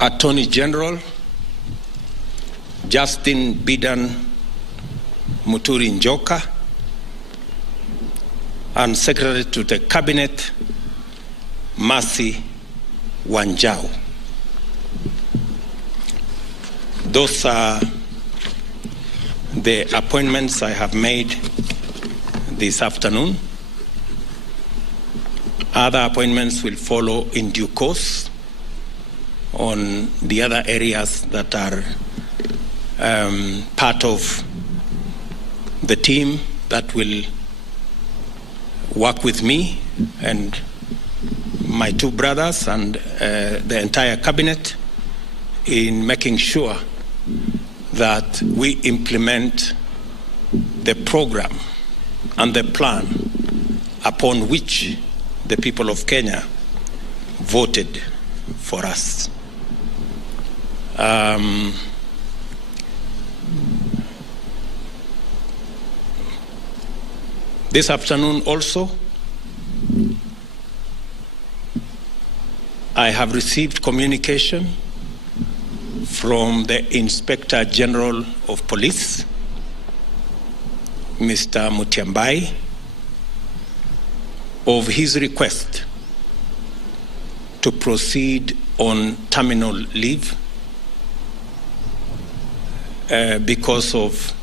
Attorney General Justin Bidan Muturi Njoka, and Secretary to the Cabinet Mercy Wanjau. Those are the appointments I have made this afternoon. Other appointments will follow in due course on the other areas that are part of the team that will work with me and my two brothers and the entire cabinet in making sure that we implement the program and the plan upon which the people of Kenya voted for us. This afternoon also, I have received communication from the Inspector General of Police, Mr. Mutembei, of his request to proceed on terminal leave because of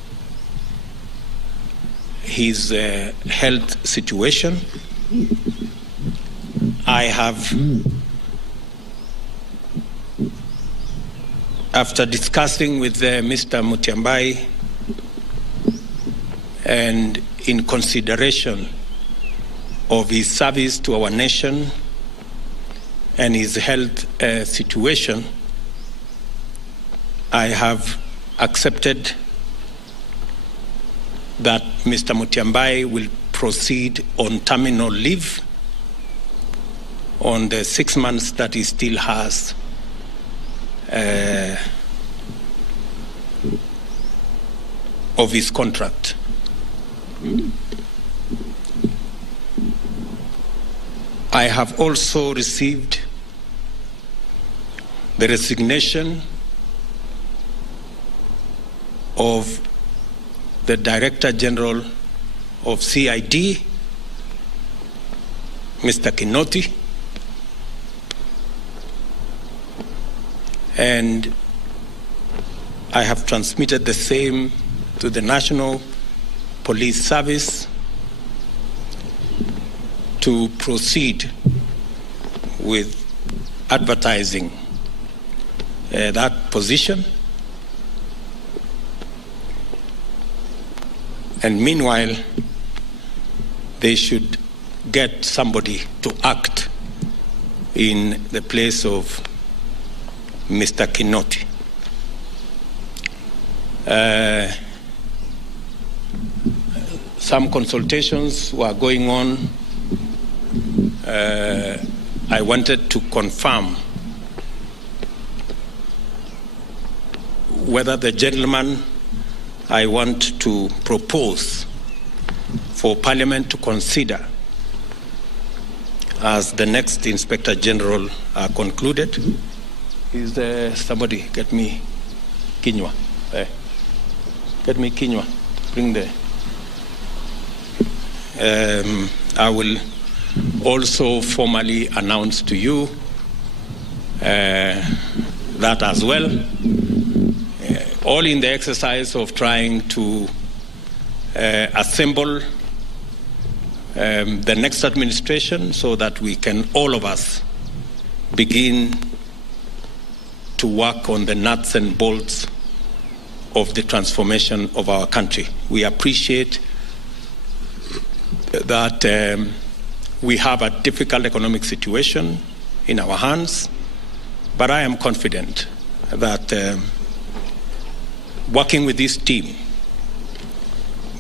his health situation. I have, after discussing with Mr. Mutembei and in consideration of his service to our nation and his health situation, I have accepted that Mr. Mutembei will proceed on terminal leave on the 6 months that he still has of his contract. I have also received the resignation of the Director General of CID, Mr. Kinoti, and I have transmitted the same to the National Police Service to proceed with advertising that position. And meanwhile, they should get somebody to act in the place of Mr. Kinoti. Some consultations were going on. I wanted to confirm whether the gentleman I want to propose for Parliament to consider as the next Inspector General are concluded. Is there somebody? Get me Kinywa. Get me Kinywa. Bring the... I will also formally announce to you that as well, all in the exercise of trying to assemble the next administration so that we can, all of us, begin to work on the nuts and bolts of the transformation of our country. We appreciate that we have a difficult economic situation in our hands, but I am confident that working with this team,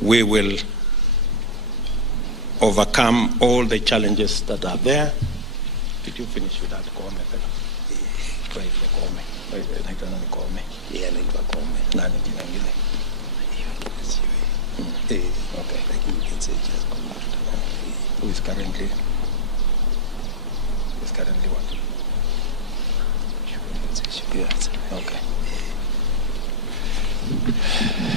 we will overcome all the challenges that are there. Did you finish with that comment? Okay. Who is currently? Is currently what? Should be that. Okay.